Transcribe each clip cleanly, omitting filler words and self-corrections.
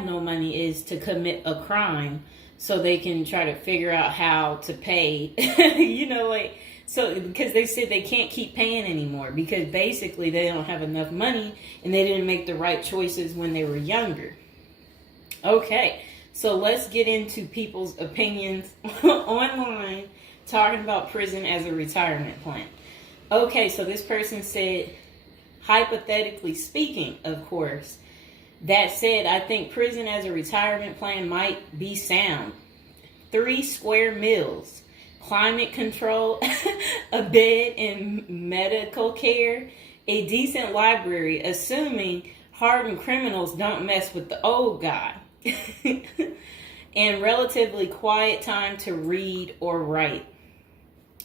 have no money is to commit a crime so they can try to figure out how to pay. So because they said they can't keep paying anymore because basically they don't have enough money and they didn't make the right choices when they were younger. Okay, so let's get into people's opinions online talking about prison as a retirement plan. Okay, so this person said, hypothetically speaking, of course, that said, I think prison as a retirement plan might be sound. 3 square meals, climate control, a bed and medical care, a decent library, assuming hardened criminals don't mess with the old guy, and relatively quiet time to read or write.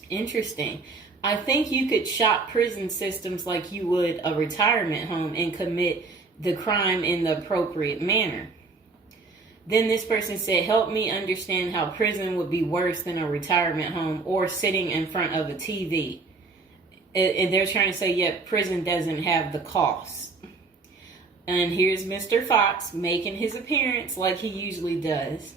Interesting. I think you could shop prison systems like you would a retirement home and commit the crime in the appropriate manner. Then this person said, help me understand how prison would be worse than a retirement home or sitting in front of a TV. And they're trying to say, yeah, prison doesn't have the costs. And here's Mr. Fox making his appearance like he usually does.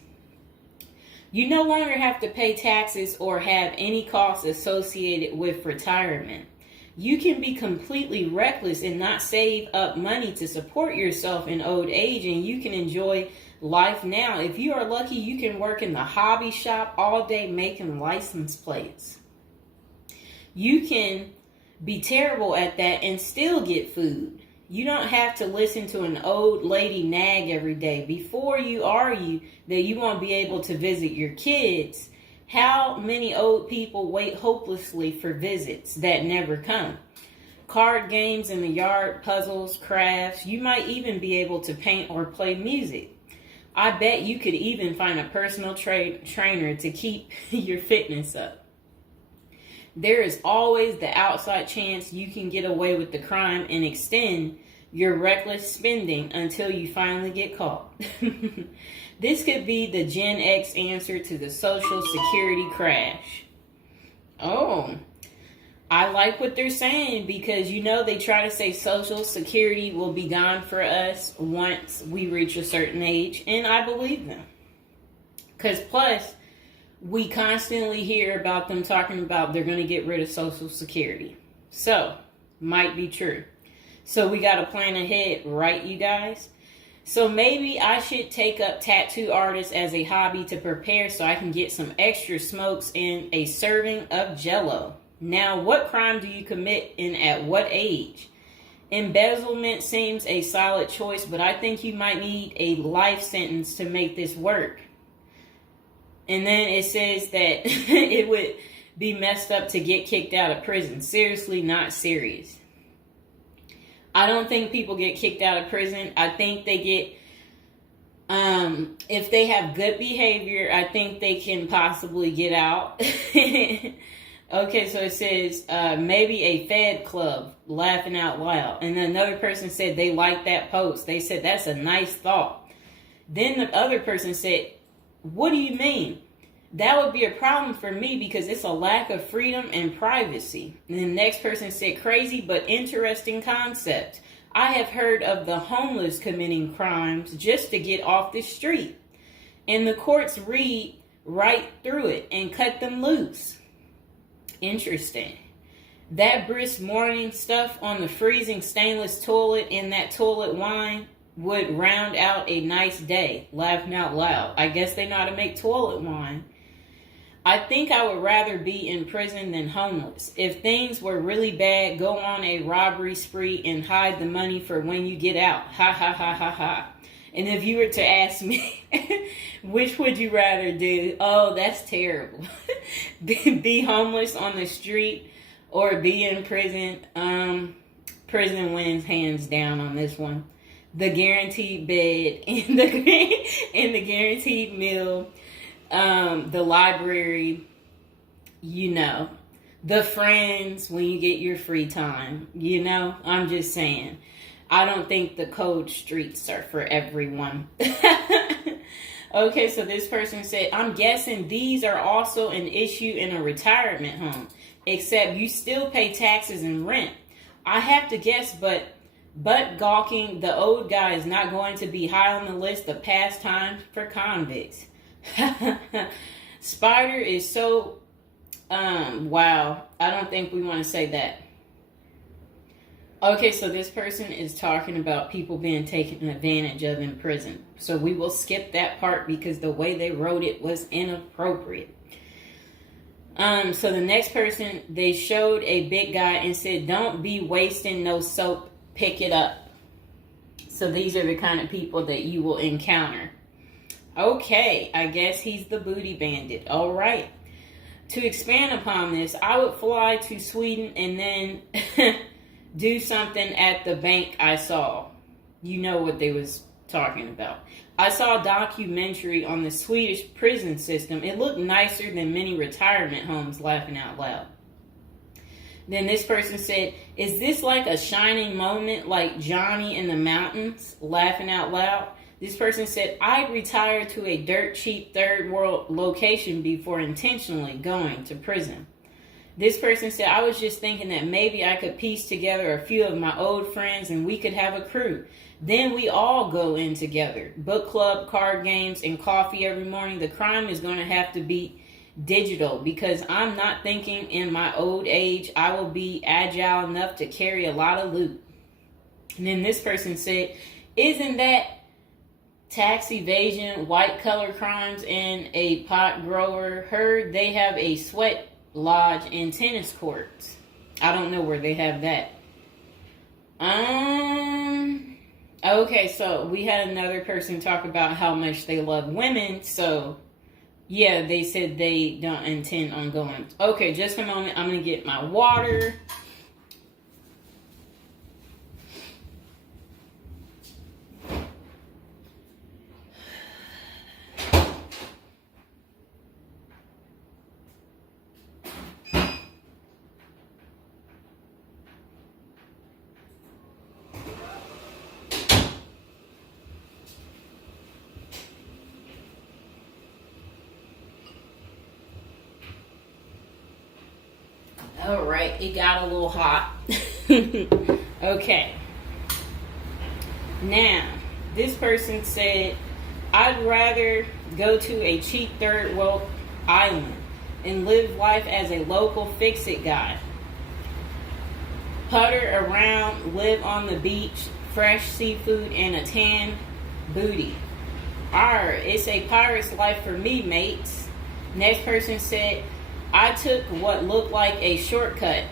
You no longer have to pay taxes or have any costs associated with retirement. You can be completely reckless and not save up money to support yourself in old age, and you can enjoy life now. If you are lucky, you can work in the hobby shop all day making license plates. You can be terrible at that and still get food. You don't have to listen to an old lady nag every day. Before you argue that you won't be able to visit your kids, how many old people wait hopelessly for visits that never come? Card games in the yard, puzzles, crafts. You might even be able to paint or play music. I bet you could even find a personal trainer to keep your fitness up. There is always the outside chance you can get away with the crime and extend your reckless spending until you finally get caught. This could be the Gen X answer to the Social Security crash. Oh, I like what they're saying because, they try to say Social Security will be gone for us once we reach a certain age, and I believe them. Because plus, we constantly hear about them talking about they're going to get rid of Social Security. So, might be true. So we got to plan ahead, right, you guys? So maybe I should take up tattoo artists as a hobby to prepare so I can get some extra smokes and a serving of Jell-O. Now, what crime do you commit and at what age? Embezzlement seems a solid choice, but I think you might need a life sentence to make this work. And then it says that it would be messed up to get kicked out of prison. Seriously, not serious. I don't think people get kicked out of prison. I think they get, if they have good behavior, I think they can possibly get out. Okay, so it says maybe a Fed club, laughing out loud. And another person said they liked that post. They said, that's a nice thought. Then the other person said, what do you mean? That would be a problem for me because it's a lack of freedom and privacy. And the next person said, crazy but interesting concept. I have heard of the homeless committing crimes just to get off the street. And the courts read right through it and cut them loose. Interesting. That brisk morning stuff on the freezing stainless toilet and that toilet wine would round out a nice day. Laughing out loud. I guess they know how to make toilet wine. I think I would rather be in prison than homeless. If things were really bad, go on a robbery spree and hide the money for when you get out. Ha ha ha ha ha. And if you were to ask me, which would you rather do? Oh, that's terrible. Be homeless on the street or be in prison. Prison wins hands down on this one. The guaranteed bed and the guaranteed meal, the library, the friends when you get your free time, I'm just saying. I don't think the cold streets are for everyone. Okay, so this person said, I'm guessing these are also an issue in a retirement home, except you still pay taxes and rent. I have to guess, but But gawking, the old guy is not going to be high on the list of pastimes for convicts. Spider is so, wow. I don't think we want to say that. Okay, so this person is talking about people being taken advantage of in prison. So we will skip that part because the way they wrote it was inappropriate. So the next person, they showed a big guy and said, "Don't be wasting no soap, pick it up." So these are the kind of people that you will encounter. Okay, I guess he's the booty bandit. All right. To expand upon this, I would fly to Sweden and then do something at the bank I saw. You know what they was talking about. I saw a documentary on the Swedish prison system. It looked nicer than many retirement homes, laughing out loud. Then this person said, "Is this like a shining moment like Johnny in the Mountains?" Laughing out loud. This person said, "I'd retire to a dirt cheap third world location before intentionally going to prison." This person said, "I was just thinking that maybe I could piece together a few of my old friends and we could have a crew. Then we all go in together. Book club, card games, and coffee every morning. The crime is going to have to be digital because I'm not thinking in my old age I will be agile enough to carry a lot of loot." And then this person said, "Isn't that tax evasion, white collar crimes, and a pot grower? Heard they have a sweat lodge and tennis courts." I don't know where they have that. Okay, so we had another person talk about how much they love women. So yeah, they said they don't intend on going. Okay, just a moment. I'm gonna get my water. All right, it got a little hot. Okay. Now, this person said, "I'd rather go to a cheap third world island and live life as a local fix-it guy. Putter around, live on the beach, fresh seafood, and a tan booty. Arr, it's a pirate's life for me, mates." Next person said, "I took what looked like a shortcut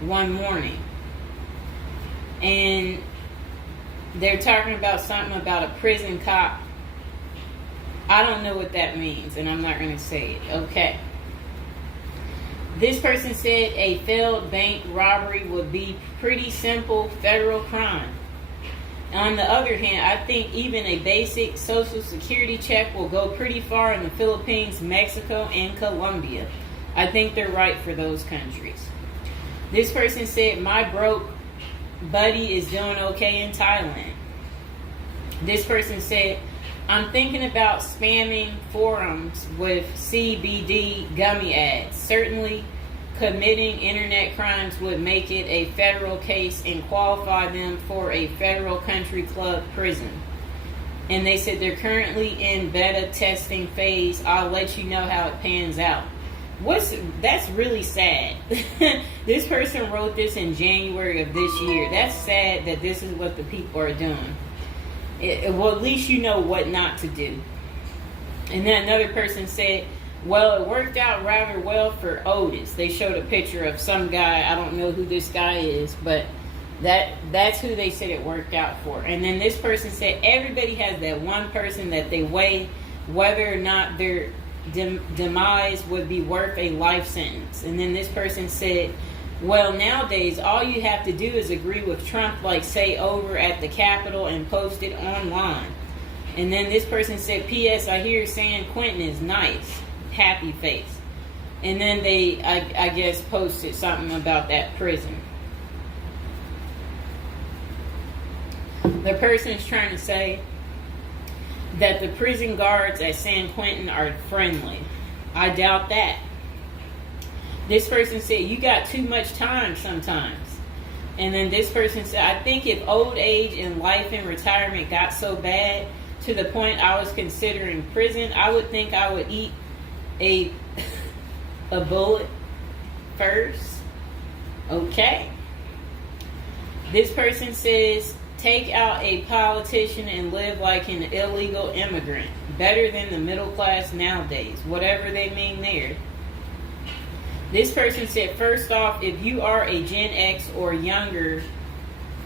one morning." And they're talking about something about a prison cop. I don't know what that means, and I'm not going to say it. Okay. This person said a failed bank robbery would be pretty simple federal crime. On the other hand, I think even a basic social security check will go pretty far in the Philippines, Mexico, and Colombia. I think they're right for those countries. This person said, "My broke buddy is doing okay in Thailand." This person said, "I'm thinking about spamming forums with CBD gummy ads. Certainly committing internet crimes would make it a federal case and qualify them for a federal country club prison." And they said they're currently in beta testing phase. I'll let you know how it pans out. That's really sad. This person wrote this in January of this year. That's sad that this is what the people are doing. Well, at least you know what not to do. And then another person said, "Well, it worked out rather well for Otis." They showed a picture of some guy. I don't know who this guy is, but that's who they said it worked out for. And then this person said everybody has that one person that they weigh whether or not their demise would be worth a life sentence. And then this person said, "Well, nowadays all you have to do is agree with Trump, like say over at the Capitol, and post it online." And then this person said, "P.S. I hear San Quentin is nice. Happy face." And then they, I guess, posted something about that prison. The person is trying to say that the prison guards at San Quentin are friendly. I doubt that. This person said, "You got too much time sometimes." And then this person said, I think if old age and life in retirement got so bad to the point I was considering prison, I would think I would eat a bullet first. Okay. This person says, take out a politician and live like an illegal immigrant. Better than the middle class nowadays. Whatever they mean there. This person said, first off, if you are a Gen X or younger,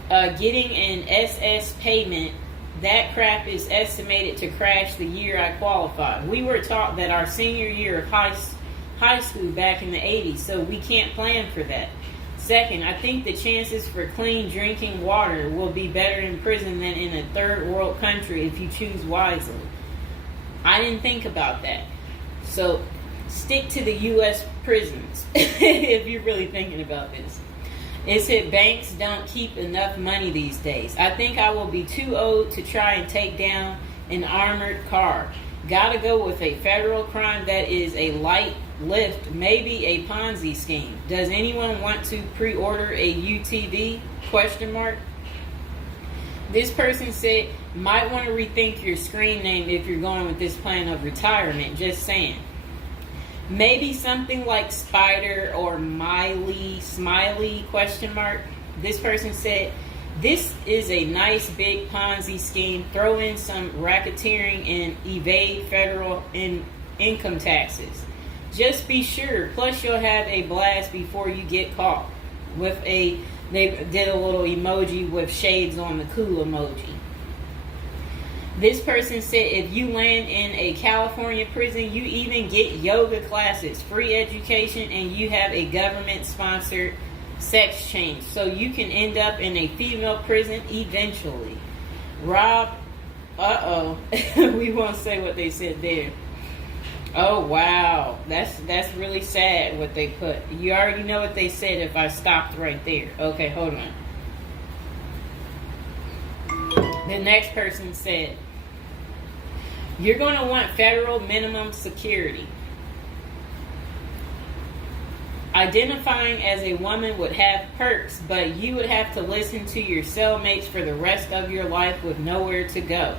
getting an SS payment, that crap is estimated to crash the year I qualified. We were taught that our senior year of high school back in the 80s, so we can't plan for that. Second, I think the chances for clean drinking water will be better in prison than in a third world country if you choose wisely. I didn't think about that. So stick to the U.S. prisons if you're really thinking about this. It said banks don't keep enough money these days. I think I will be too old to try and take down an armored car. Gotta go with a federal crime that is a light lift, maybe a Ponzi scheme. Does anyone want to pre-order a UTV? Question mark. This person said, might want to rethink your screen name if you're going with this plan of retirement. Just saying. Maybe something like Spider or Smiley, question mark. This person said, this is a nice big Ponzi scheme. Throw in some racketeering and evade federal income taxes. Just be sure. Plus you'll have a blast before you get caught. They did a little emoji with shades on the cool emoji. This person said if you land in a California prison, you even get yoga classes, free education, and you have a government-sponsored sex change. So you can end up in a female prison eventually. Rob, we won't say what they said there. Oh, wow. That's really sad what they put. You already know what they said if I stopped right there. Okay, hold on. The next person said, you're going to want federal minimum security. Identifying as a woman would have perks, but you would have to listen to your cellmates for the rest of your life with nowhere to go.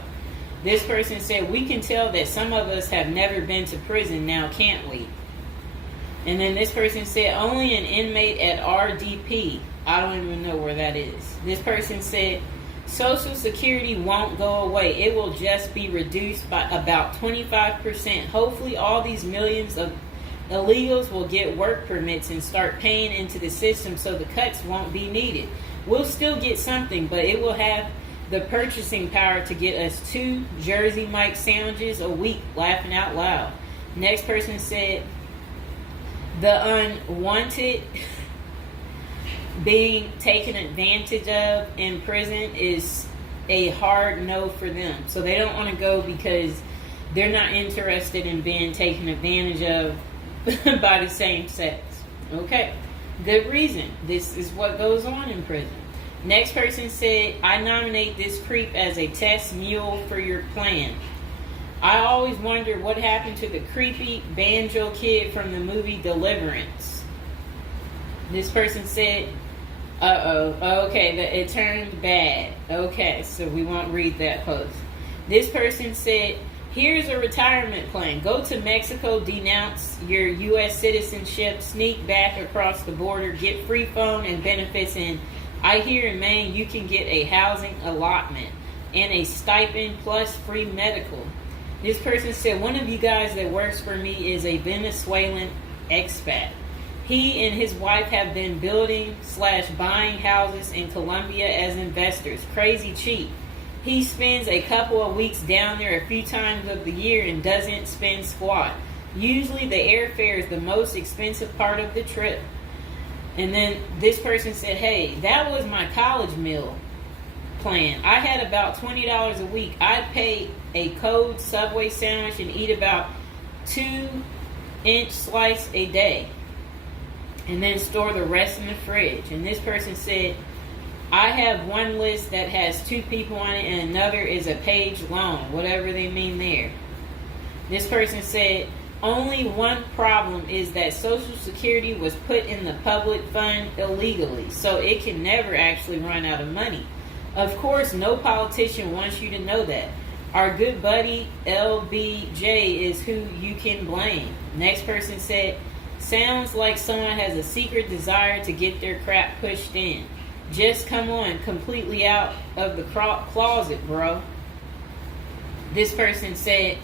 This person said, we can tell that some of us have never been to prison now, can't we? And then this person said, only an inmate at RDP. I don't even know where that is. This person said, Social Security won't go away. It will just be reduced by about 25%. Hopefully all these millions of illegals will get work permits and start paying into the system so the cuts won't be needed. We'll still get something, but it will have the purchasing power to get us 2 Jersey Mike sandwiches a week, laughing out loud. Next person said, the unwanted being taken advantage of in prison is a hard no for them. So they don't want to go because they're not interested in being taken advantage of by the same sex. Okay, good reason. This is what goes on in prison. Next person said, I nominate this creep as a test mule for your plan. I always wonder what happened to the creepy banjo kid from the movie Deliverance. This person said, okay, it turned bad. Okay, so we won't read that post. This person said, here's a retirement plan. Go to Mexico, denounce your U.S. citizenship, sneak back across the border, get free phone and benefits, and I hear in Maine you can get a housing allotment and a stipend plus free medical. This person said, one of you guys that works for me is a Venezuelan expat. He and his wife have been building/buying houses in Colombia as investors. Crazy cheap. He spends a couple of weeks down there a few times of the year and doesn't spend squat. Usually the airfare is the most expensive part of the trip. And then this person said, hey, that was my college meal plan. I had about $20 a week. I'd pay a cold Subway sandwich and eat about 2-inch slice a day. And then store the rest in the fridge. And this person said, I have one list that has 2 people on it and another is a page long. Whatever they mean there. This person said, Only one problem is that Social Security was put in the public fund illegally, so it can never actually run out of money. Of course, no politician wants you to know that. Our good buddy LBJ is who you can blame. Next person said, sounds like someone has a secret desire to get their crap pushed in. Just come on, completely out of the closet, bro. This person said,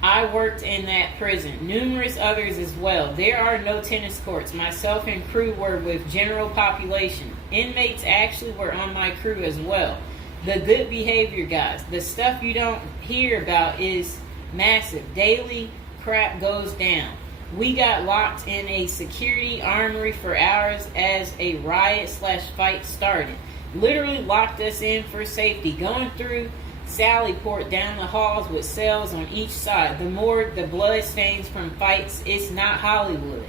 I worked in that prison. Numerous others as well. There are no tennis courts. Myself and crew were with general population. Inmates actually were on my crew as well. The good behavior guys. The stuff you don't hear about is massive. Daily crap goes down. We got locked in a security armory for hours as a riot/fight started. Literally locked us in for safety. Going through Sallyport down the halls with cells on each side. The more the blood stains from fights, it's not Hollywood.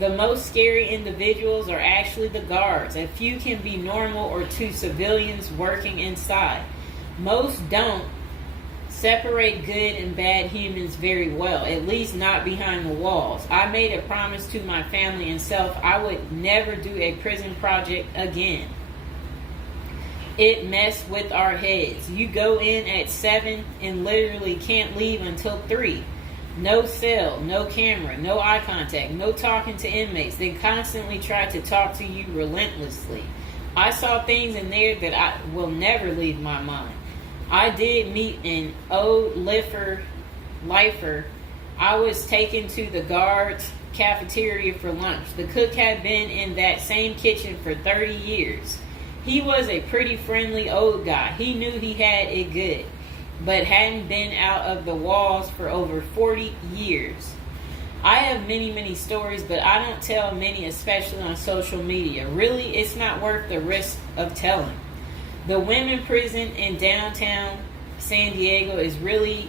The most scary individuals are actually the guards. A few can be normal or two civilians working inside. Most don't separate good and bad humans very well, at least not behind the walls. I made a promise to my family and self I would never do a prison project again. It messed with our heads. You go in at 7 and literally can't leave until 3. No cell, no camera, no eye contact, no talking to inmates. They constantly try to talk to you relentlessly. I saw things in there that I will never leave my mind. I did meet an old lifer. I was taken to the guards' cafeteria for lunch. The cook had been in that same kitchen for 30 years. He was a pretty friendly old guy. He knew he had it good, but hadn't been out of the walls for over 40 years. I have many stories, but I don't tell many, especially on social media. Really, it's not worth the risk of telling. The women prison in downtown San Diego is really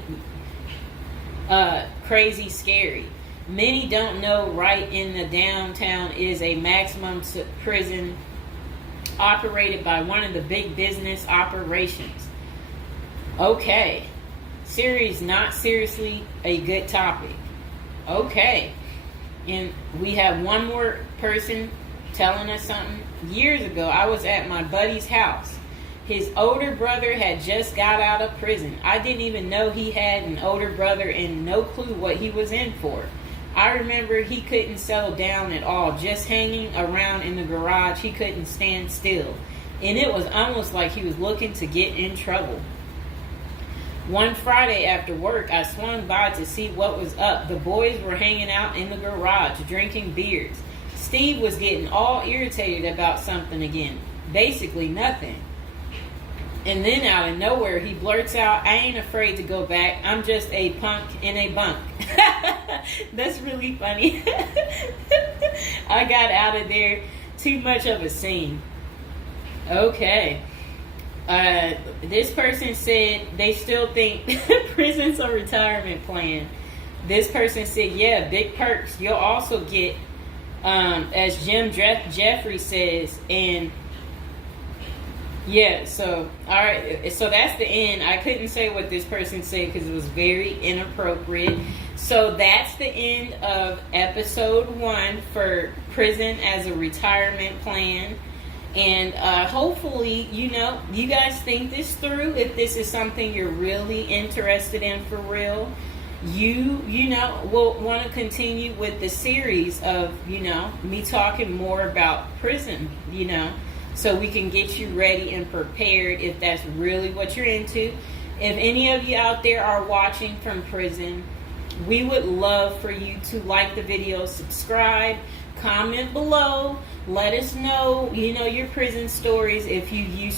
crazy scary. Many don't know right in the downtown is a maximum prison operated by one of the big business operations. Okay. Series not seriously a good topic. Okay. And we have one more person telling us something. Years ago, I was at my buddy's house. His older brother had just got out of prison. I didn't even know he had an older brother and no clue what he was in for. I remember he couldn't settle down at all, just hanging around in the garage. He couldn't stand still. And it was almost like he was looking to get in trouble. One Friday after work, I swung by to see what was up. The boys were hanging out in the garage, drinking beers. Steve was getting all irritated about something again. Basically nothing. And then out of nowhere, he blurts out, I ain't afraid to go back. I'm just a punk in a bunk. That's really funny. I got out of there. Too much of a scene. Okay. This person said they still think prison's a retirement plan. This person said, yeah, big perks. You'll also get, as Jim Jeffrey says, and yeah, so, all right, so that's the end. I couldn't say what this person said because it was very inappropriate. So that's the end of episode 1 for prison as a retirement plan. And hopefully, you guys think this through. If this is something you're really interested in for real, you will want to continue with the series of, me talking more about prison, so we can get you ready and prepared if that's really what you're into. If any of you out there are watching from prison, we would love for you to like the video, subscribe, comment below, let us know, your prison stories if you used